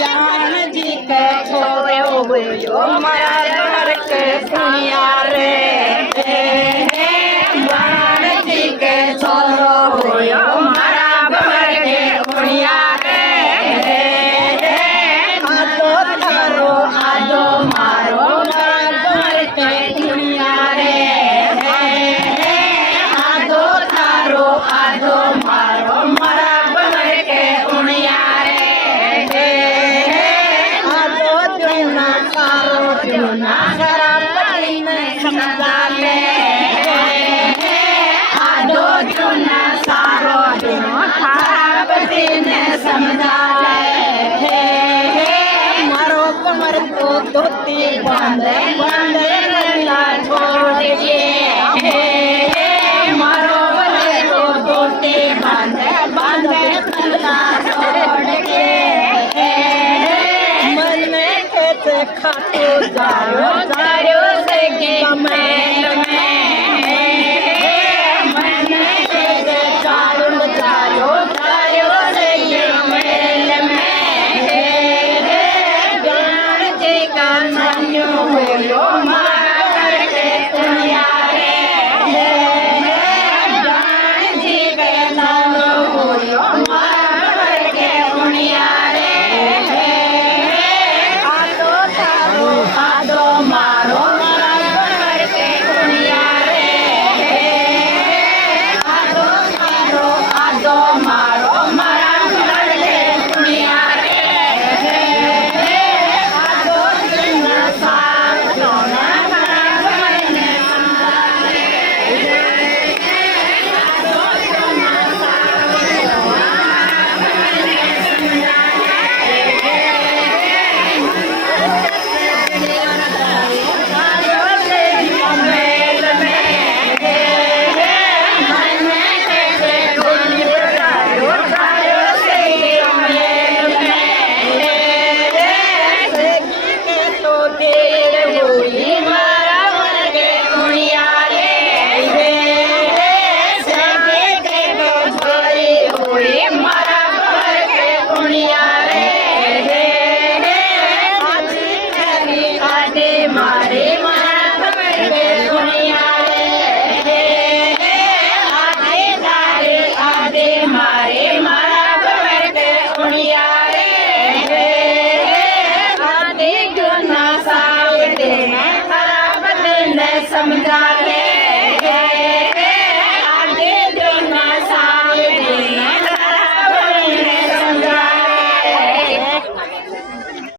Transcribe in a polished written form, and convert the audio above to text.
जान जी के छोरो बोलो मारा घर के सुनिया रे जान जी के छोरो बोलो मारा घर के सुनिया रे आदो थारो आदो मारो मारा घर के सुनिया रे आदो थारो आदो मारो मारा घर के सुनिया रे आदो जुना सारो जुना शराबी ने समझा ले आदो जुना सारो जुना शराबी ने समझा ले मारो कमर को धोती बांधे बांधे रंगा छोड़ के मारो बले को धोती बांधे बांधे रंगा छोड़ के मन में खेत खातो जायो जायो से कमेंट